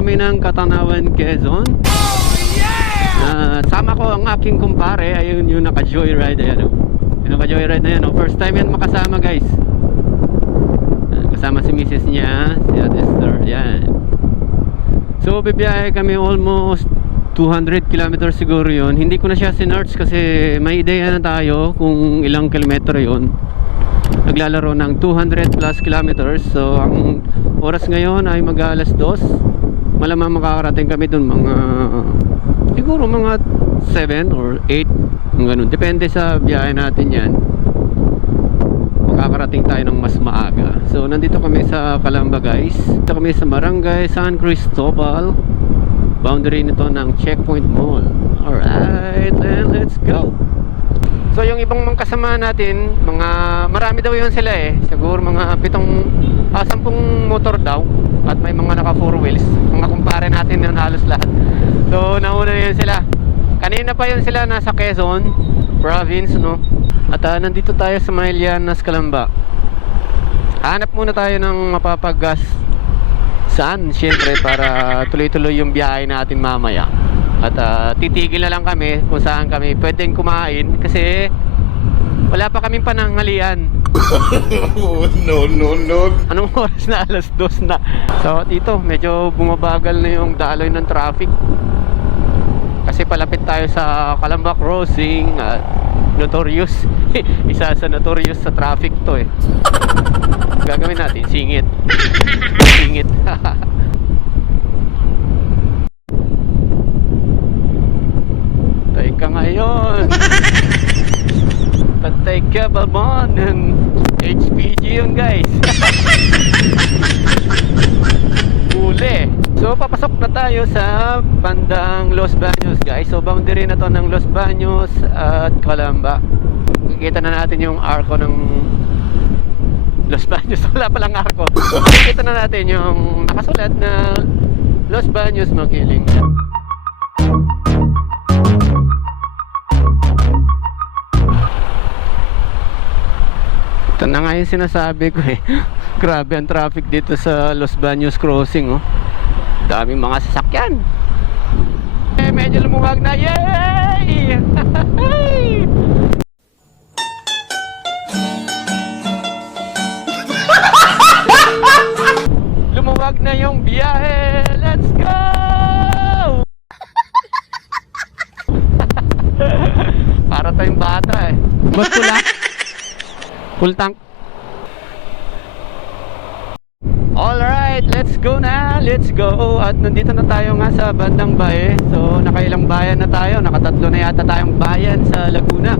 kami ng Katanawan, Quezon. Ah, sama ko ang aking kumpare, ayun yung naka-joyride, ayan o. Yung naka-joyride na yan o. First time yan makasama guys. Ah, Kasama si Mrs. niya, si Ate Esther, yan. So bibiyahe kami almost 200 kilometers siguro yon. Hindi ko na siya sinerch kasi may ideya na tayo kung ilang kilometro yon. Naglalaro ng 200 plus kilometers. So ang oras ngayon ay mag alas 2. Malamang makakarating kami dun mga siguro mga 7 or 8 ang ganun. Depende sa biyahe natin yan. Makakarating tayo ng mas maaga. So nandito kami sa Calamba guys. Dito kami sa Barangay San Cristobal. Boundary nito ng Checkpoint Mall. Alright, then let's go. So yung ibang mga kasama natin, mga marami daw yun sila eh. Siguro mga pitong, ah, sampung motor daw. At may mga naka four wheels. Mga kumpare natin yun halos lahat. So nauna na yun sila. Kanina pa yun sila nasa Quezon province no. At ah, nandito tayo sa Mailianas, Calamba. Hanap muna tayo ng mapapagas saan syempre para tuloy-tuloy yung biyahe natin mamaya. At ah, titigil na lang kami kung saan kami pwedeng kumain kasi wala pa kaming pananghalian. no, no, no. Anong oras na? Alas dos na. So dito, medyo bumabagal na yung daloy ng traffic. Kasi palapit tayo sa Calamba Crossing at notorious. Isa sa notorious sa traffic to eh. Gagawin natin, singit. Singit. Patay ka ngayon. Patay ka, Balbon. HPG yun, guys. Uli. So, papasok na tayo sa bandang Los Baños, guys. So, boundary na to ng Los Baños at Calamba. Kikita na natin yung arco ng Los Baños. Wala palang arco. Kikita na natin yung nakasulat na Los Baños Magiling. Ito na nga yung sinasabi ko eh. Grabe ang traffic dito sa Los Baños Crossing oh. Daming mga sasakyan. Eh, medyo lumuwag na. Yay! lumuwag na yung biyahe. Let's go! Para tayong bata eh. Ba't pula? Full tank. Alright, let's go na. Let's go. At nandito na tayo nga sa bandang baye. So, nakailang bayan na tayo. Nakatatlo na yata tayong bayan sa Laguna.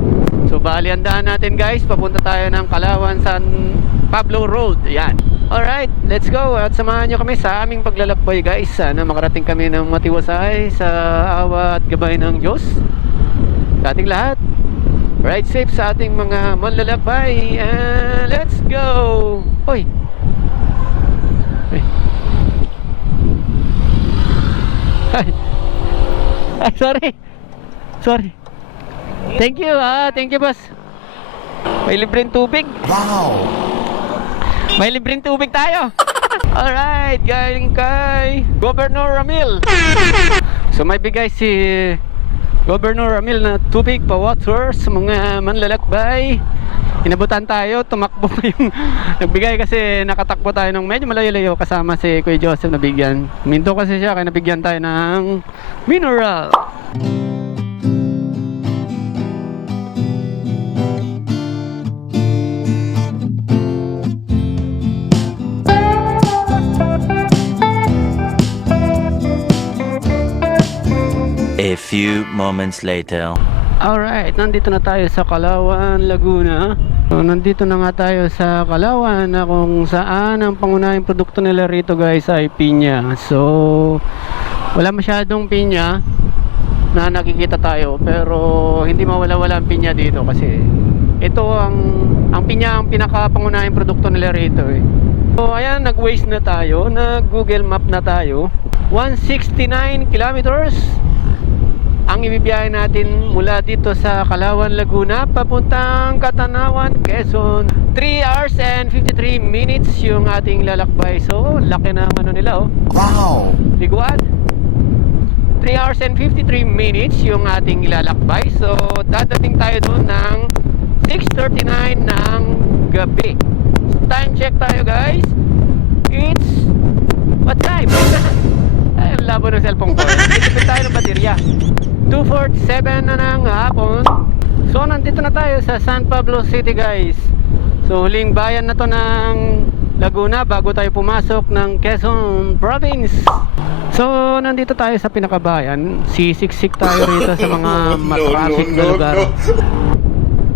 So, bali ang daan natin guys. Papunta tayo ng Kalawan San Pablo Road. Yan. Alright, let's go. At samahan nyo kami sa aming paglalakbay guys. Sana makarating kami ng matiwasay sa awa at gabay ng Diyos. Sa ating lahat. Ride safe sa ating mga manlalakbay. And let's go! Hoy! Ay. Ay. Ay, sorry. Sorry. Thank you, ah. Thank you, boss. May libreng tubig. Wow. May libreng tubig tayo. Alright, galing kay Governor Ramil. So may bigay si Governor Ramil na tubig pa water sa mga manlalakbay. Inabutan tayo, tumakbo pa yung nagbigay kasi nakatakbo tayo ng medyo malayo-layo kasama si Kuya Joseph nabigyan. Minto kasi siya kaya nabigyan tayo ng mineral. A few moments later. Alright, nandito na tayo sa Kalawan, Laguna. So, nandito na nga tayo sa Kalawan na kung saan ang pangunahing produkto nila rito guys ay pinya. So, wala masyadong pinya na nakikita tayo pero hindi mawala-wala ang pinya dito kasi ito ang ang pinya ang pinakapangunahing produkto nila rito eh. So, ayan, nag-waste na tayo, nag-Google Map na tayo. 169 kilometers ang ibibiyahe natin mula dito sa Kalawan, Laguna papuntang Katanawan, Quezon. 3 hours and 53 minutes yung ating lalakbay. So laki ng ano nila oh. Wow. Liguan. 3 hours and 53 minutes yung ating ilalakbay so dadating tayo doon ng 6.39 ng gabi. Time check tayo guys. It's what time? ay labo ng cellphone ko. Titipid tayo ng baterya 2.47 na ng hapon so nandito na tayo sa San Pablo City guys so huling bayan na to ng Laguna bago tayo pumasok ng Quezon Province So, nandito tayo sa pinakabayan. Sisiksik tayo rito sa mga matraffic na lugar.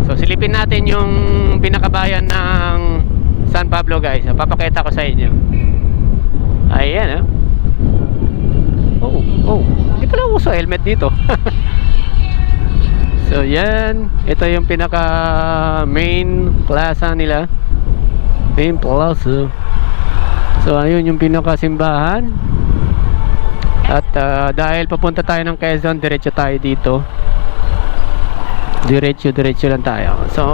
So, silipin natin yung pinakabayan ng San Pablo, guys. Papakita ko sa inyo. Ayan, ah. Oh, oh. Hindi pala uso helmet dito. so, yan. Ito yung pinaka main plaza nila. Main plaza. So, ayun yung pinaka simbahan. At ah, dahil papunta tayo ng Quezon, diretso tayo dito. Diretso, diretso lang tayo. So,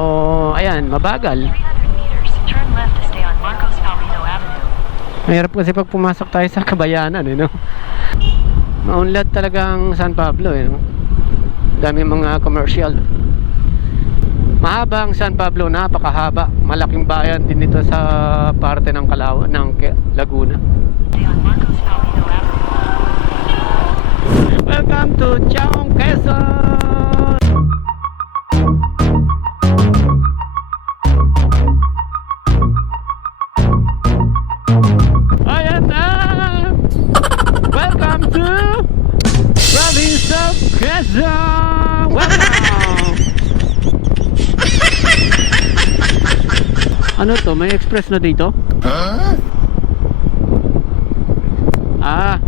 ayan, mabagal. 300 meters, turn left to stay on Marcos Paulino Avenue. Mahirap kasi pag pumasok tayo sa kabayanan, eh, no? Maunlad talagang San Pablo, eh? Dami mga commercial. Mahaba ang San Pablo, napakahaba. Malaking bayan din ito sa parte ng Kalawan, ng Laguna. Welcome to Chaong Quezon! Quezon! Welcome! ano to? May express na dito? Huh? Ah,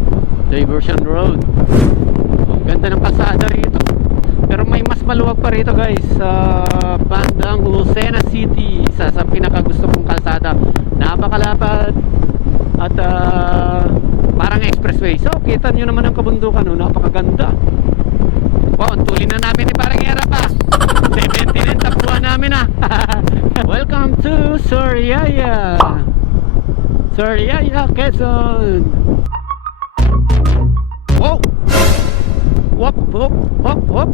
Diversion Road. Ang ganda ng kalsada rito. Pero may mas maluwag pa rito guys sa bandang Lucena City. Isa sa pinakagusto kong kalsada. Napakalapad at ah, parang expressway. So, kita nyo naman ang kabundukan. No? Napakaganda. Tuloy na namin ni parang era pa. 70 na takbuhan namin ah. Welcome to Soriaya. Soriaya, Quezon. Wow! Wop, wop, wop, wop.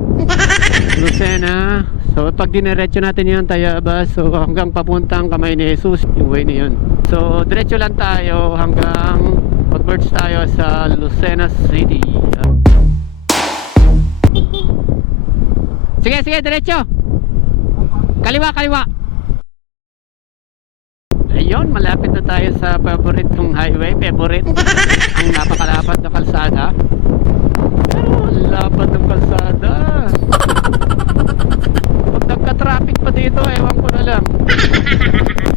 Lucena. So, pag diniretso natin yun, Tayabas, so hanggang papuntang kamay ni Jesus, yung way na yun. So, diretso lang tayo hanggang mag-merge tayo sa Lucena City. Sige, sige, diretso! Kaliwa, kaliwa! Ayun, malapit na tayo sa favorite kong highway, favorite. ang napakalapad na kalsada. Pero lapad ng kalsada. Pag nagka-traffic pa dito, ewan ko na lang.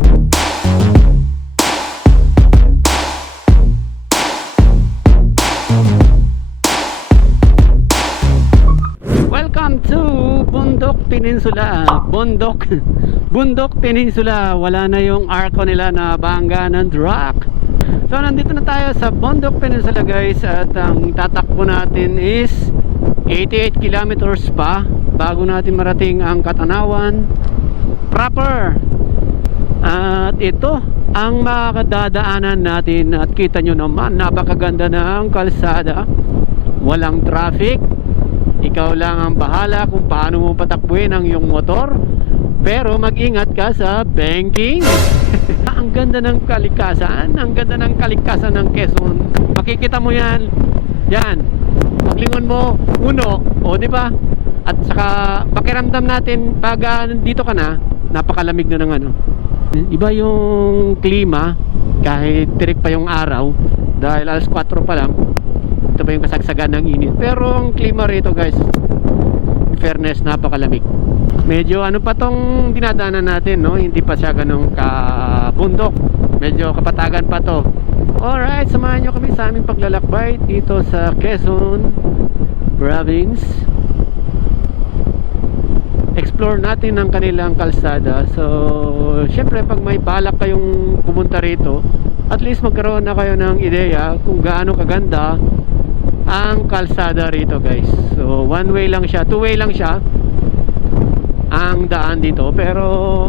Peninsula. Bundok Bundok Peninsula. Wala na yung arko nila na bangga ng truck. So nandito na tayo sa Bundok Peninsula guys at ang tatakbo natin is 88 kilometers pa bago natin marating ang Katanawan proper. At ito ang makakadadaanan natin at kita nyo naman napakaganda ng kalsada. Walang traffic. Ikaw lang ang bahala kung paano mo patakbuhin ang iyong motor. Pero mag-ingat ka sa banking. ang ganda ng kalikasan, ang ganda ng kalikasan ng Quezon. Makikita mo yan. Yan. Paglingon mo, uno, o di ba? At saka pakiramdam natin pag ah, nandito ka na, napakalamig na ng ano. Iba yung klima kahit tirik pa yung araw dahil alas 4 pa lang. Ito yung kasagsagan ng init. Pero ang klima rito guys, in fairness, napakalamig. Medyo ano pa tong dinadaanan natin no? Hindi pa siya ganun kabundok. Medyo kapatagan pa to. Alright samahan nyo kami sa aming paglalakbay dito sa Quezon province. Explore natin ang kanilang kalsada. So syempre pag may balak kayong pumunta rito at least magkaroon na kayo ng ideya kung gaano kaganda ang kalsada rito guys. So one way lang siya two way lang siya ang daan dito. Pero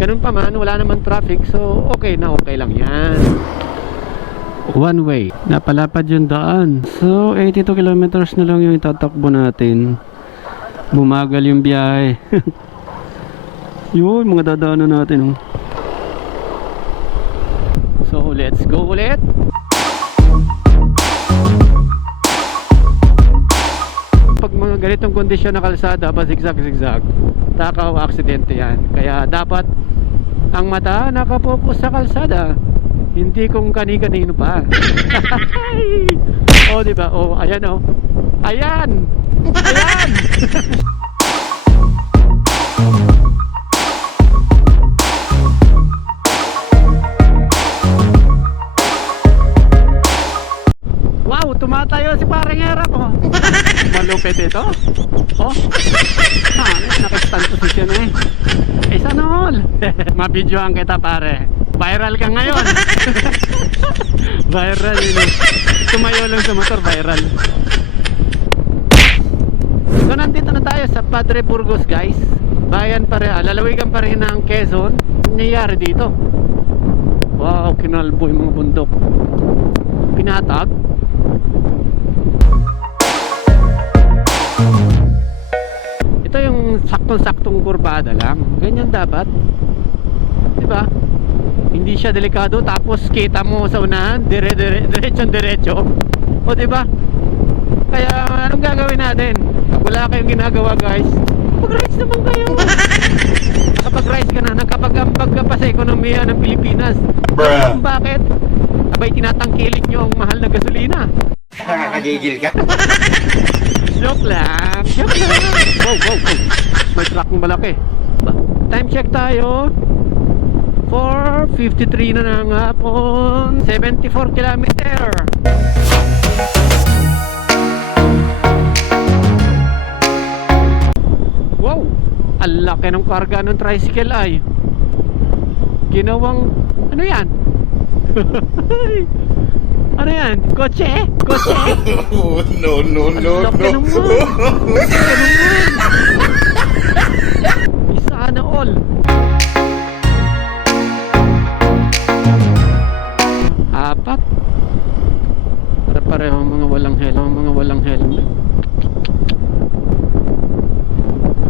ganun pa man wala naman traffic. So okay na okay lang yan. One way. Napalapad yung daan. So 82 kilometers na lang yung itatakbo natin. Bumagal yung biyahe. Yun mga dadaanan natin oh. so let's go ulit ganitong kondisyon na kalsada pa zigzag zigzag. Takaw aksidente yan. Kaya dapat ang mata nakapokus sa kalsada. Hindi kung kani-kanino pa. Oh di ba? Oh ayan oh ayan! Ayan Malupit ito. Oh. Ha, nakastand position eh. Eh, sana all. Mabidyoan kita pare. Viral ka ngayon. viral yun eh. Tumayo lang sa motor, viral. So, nandito na tayo sa Padre Burgos guys. Bayan pa rin, ah, lalawigan pa rin ng Quezon. Ano nangyayari dito? Wow, kinalbo yung mga bundok. Pinatag. Saktong-saktong kurbada lang. Ganyan dapat. 'Di ba? Hindi siya delikado tapos kita mo sa unahan, dire dire. O 'di ba? Kaya anong gagawin natin? Wala kayong ginagawa, guys, mag-rides naman kayo. Nakapag-rides ka na, nakapag-ambag ka pa sa ekonomiya ng Pilipinas. Bruh. Bakit? Abay tinatangkilik nyo ang mahal na gasolina. Nakakagigil ka. Joke lang. Joke lang. Wow, wow, wow. May truck ng malaki. Time check tayo. 4.53 na ng hapon. 74 kilometer. Wow! Ang laki ng karga ng tricycle ay. Ginawang... Ano yan? ano yan? Kotse? Kotse? Oh, no, no, no, laki no. naman. Naman. Sana all. Apat. Para pareho ang mga walang helmet, mga walang helmet.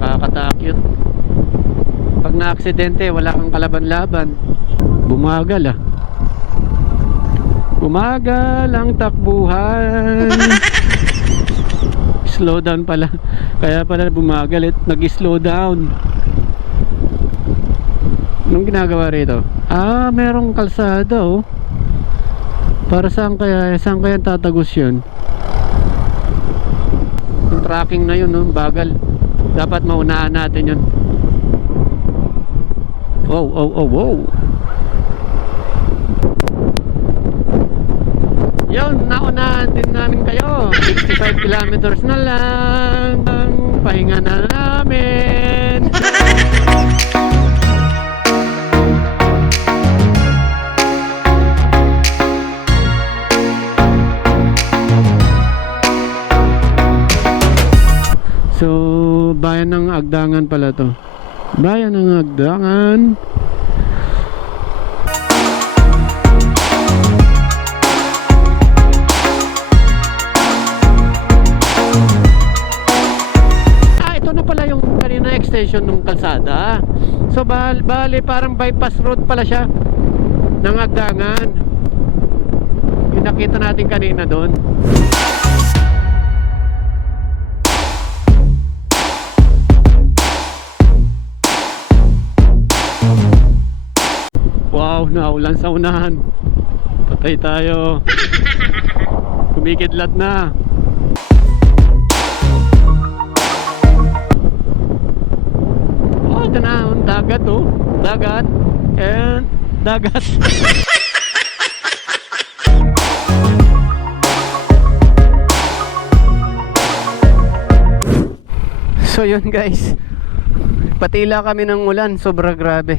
Nakakatakot. Pag na-aksidente, wala kang kalaban-laban. Bumagal ah. Bumagal ang takbuhan. slow down pala. Kaya pala bumagal at nag-slow down. Anong ginagawa rito? Ah, merong kalsada oh. Para saan kaya? Saan kaya tatagos yun? Yung tracking na yun, no? bagal. Dapat maunahan natin yun. Oh, oh, oh, wow. Yun, naunahan din namin kayo. 65 kilometers na lang. Ang pahinga na namin. So, bayan ng Agdangan pala to. Bayan ng Agdangan. Extension ng kalsada. So, bal bale, parang bypass road pala siya ng Agdangan. Yung nakita natin kanina doon. Wow, naulan sa unahan. Patay tayo. Kumikidlat na. Dagat oh. Dagat. And dagat. so yun guys. Patila kami ng ulan. Sobra grabe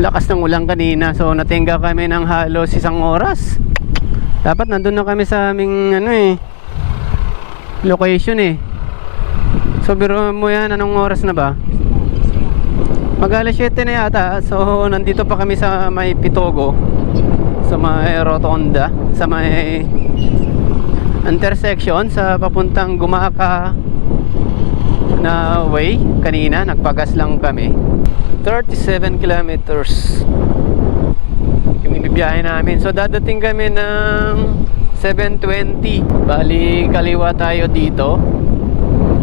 lakas ng ulan kanina so natingga kami ng halos isang oras dapat nandun na kami sa aming ano eh location eh. So biro mo yan, anong oras na ba? Mag alas 7 na yata. So nandito pa kami sa may Pitogo. Sa may Rotonda. Sa may intersection sa papuntang Gumaka na way. Kanina, nagpagas lang kami. 37 kilometers yung ibibiyahe namin. So dadating kami ng 7.20. Bali, kaliwa tayo dito.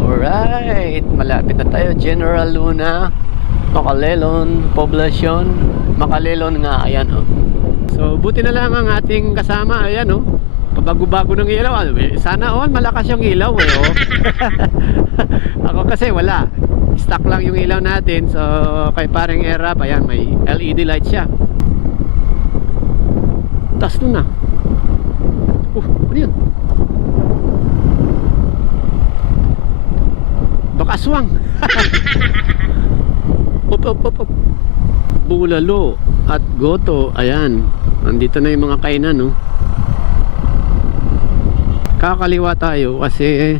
Alright, malapit na tayo. General Luna, Makalelon, Poblacion, Makalelon nga, ayan oh. So, buti na lang ang ating kasama, ayan oh. Pabago-bago ng ilaw. Ano, eh, Sana all malakas yung ilaw eh oh. Ako kasi wala. Stock lang yung ilaw natin. So, kay paring Erap, ayan, may LED light siya. Tas nun na. Uh, ano yun? Baka aswang. op, op, op, op. Bulalo at goto. Ayan. Nandito na yung mga kainan, no? Kakaliwa tayo kasi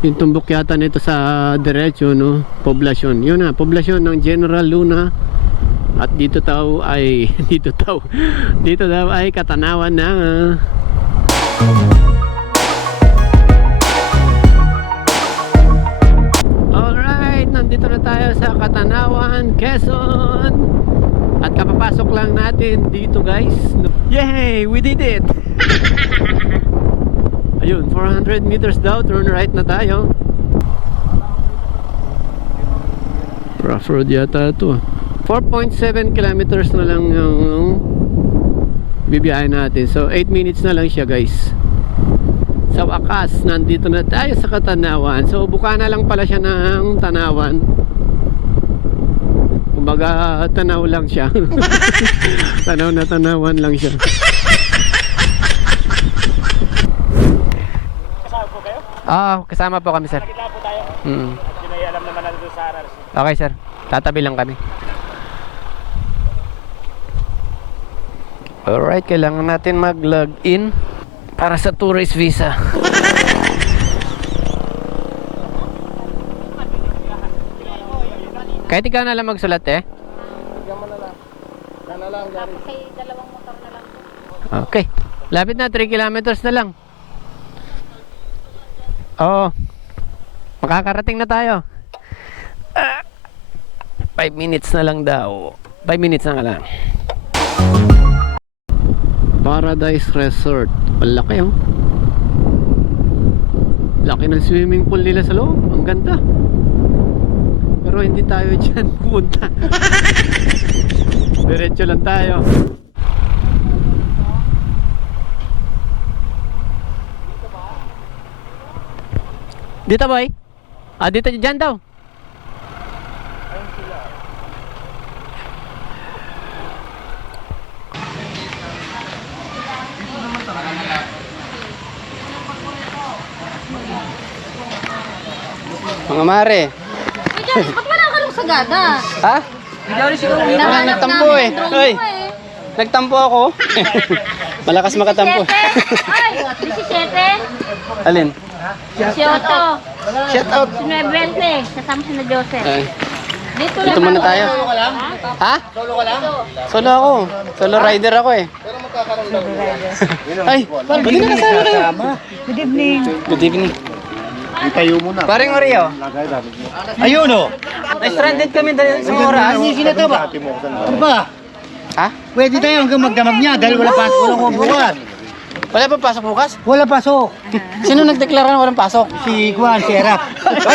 yung tumbok yata nito sa diretso, no? Poblasyon. Yun na, poblasyon ng General Luna. At dito daw ay dito daw dito daw ay katanawan na Alright, Katanawan, Quezon. At kapapasok lang natin dito guys. Yay! We did it! Ayun, 400 meters daw, turn right na tayo. Rough road yata ito. ah. 4.7 kilometers na lang yung bibiyahe natin. So 8 minutes na lang siya guys. Sa wakas, nandito na tayo sa Katanawan. So buka na lang pala siya ng Tanawan. Kumbaga tanaw lang siya. tanaw na tanawan lang siya. Kasama po kayo? Ah, kasama po kami sir. Nakita po tayo. Mm. Yun ay alam naman natin doon sa RRC. Okay sir. Tatabi lang kami. Alright, kailangan natin mag-log in para sa tourist visa. Kahit ikaw na lang magsulat eh. Okay. Lapit na, 3 kilometers na lang. Oo. Makakarating na tayo. 5 minutes na lang daw. 5 minutes na lang. Paradise Resort. Ang laki oh. Laki ng swimming pool nila sa loob. Ang ganda. Pero hindi tayo dyan pupunta. Diretso lang tayo. Dito boy? Ah, dito dyan daw. Mga mare. Ba't wala ka nung sagada? Ha? Hinahanap nagtampo namin eh. yung drone mo eh. Nagtampo ako. Malakas makatampo. 17? Ay, 17? Alin? 18. Shout out. 19. Kasama si na Joseph. Ay, Dito, dito lang muna ako. tayo. Ha? Ha? Solo ako. Solo rider ako eh. Ay, buti na kasama kayo. Good evening. Good evening. Itayo mo na. Paring Oreo. Ayun o. Na-stranded kami dahil sa oras. Sino to ba? Ano ba? Ha? Pwede tayo hanggang magdamag niya dahil wala pasok, walang kubukan. Wala pa pasok bukas? Wala pasok. Sino nagdeklara na walang pasok? Si Juan, si Erap.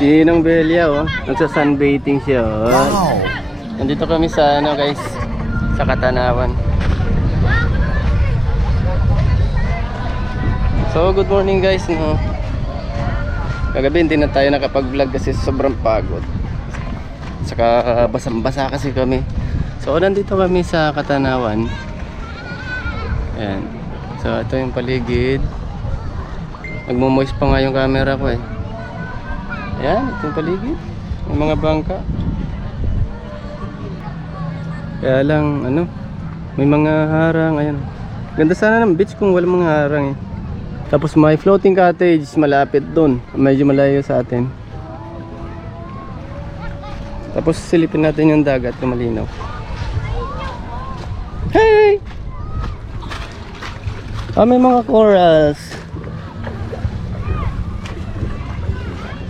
Sinong Belia oh. Nagsa-sunbathing siya oh. Nandito kami sa ano guys, sa Katanawan. So good morning guys no. Kagabi hindi na tayo nakapag-vlog kasi sobrang pagod. Saka basang-basa kasi kami. So nandito kami sa Katanawan. Ayan. So ito yung paligid. Nagmo-moist pa nga yung camera ko eh. Ayan, ito yung paligid. May mga bangka. Kaya lang, ano, may mga harang, ayan. Ganda sana ng beach kung walang mga harang eh. Tapos may floating cottage malapit doon. Medyo malayo sa atin. Tapos silipin natin yung dagat kung malinaw. Hey! Ah, may mga corals.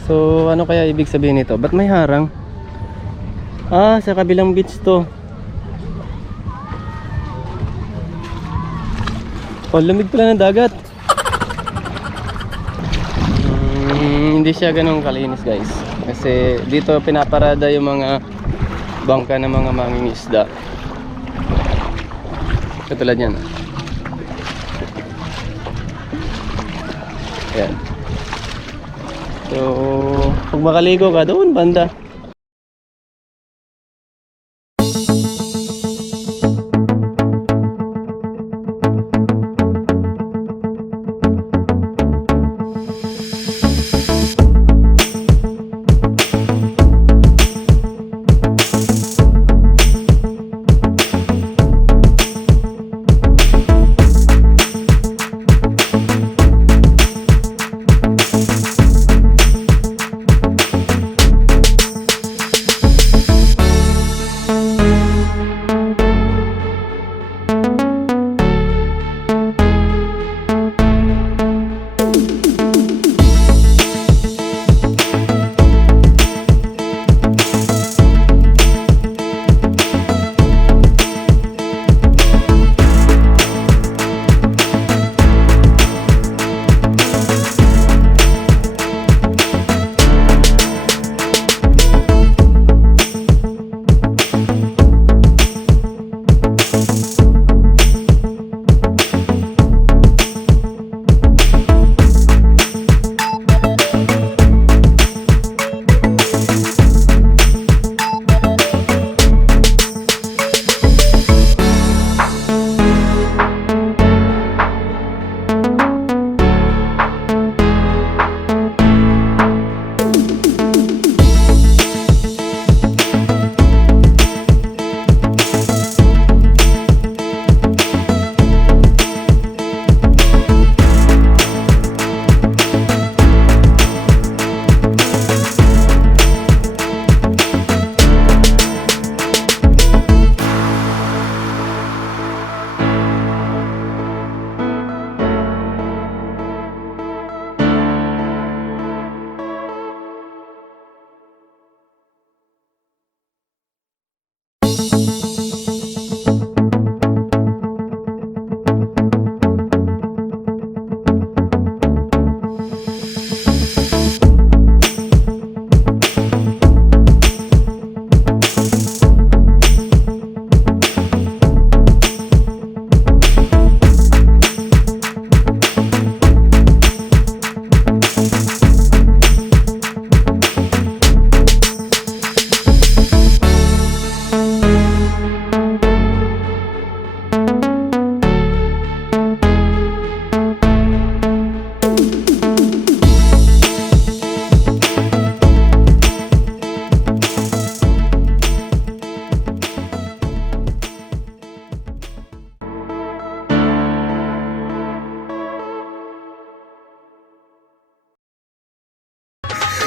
So, ano kaya ibig sabihin nito? Ba't may harang? Ah, sa kabilang beach to. Oh, lamig pala ng dagat. Hindi siya ganun kalinis guys. Kasi dito pinaparada yung mga bangka ng mga mangingisda. Katulad yan. Ayan. So, pag makaligo ka doon, banda.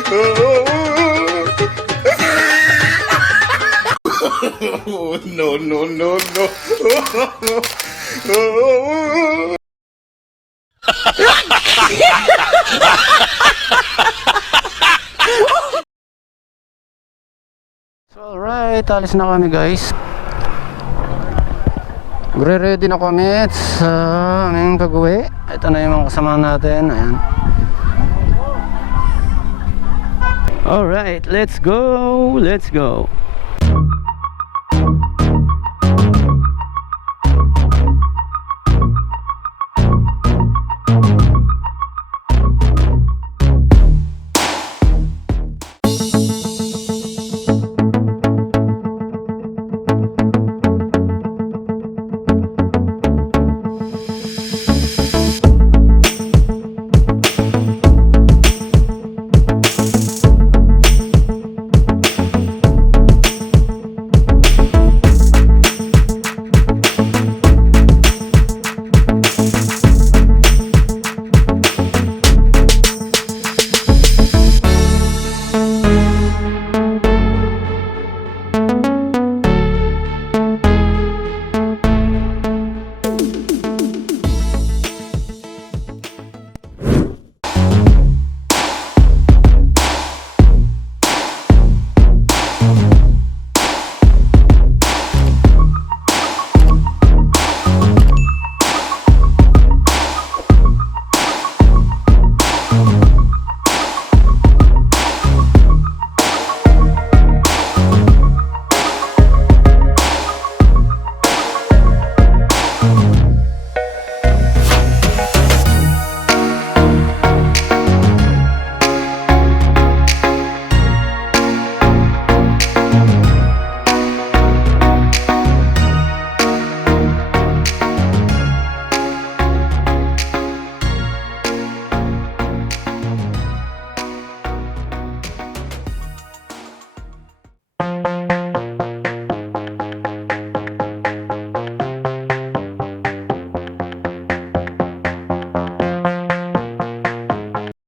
No, no, no, no. So alright, alis na kami guys. Magre-ready na kami sa aming pag-uwi. Ito na yung mga kasama natin. Ayan. Alright, let's go! Let's go!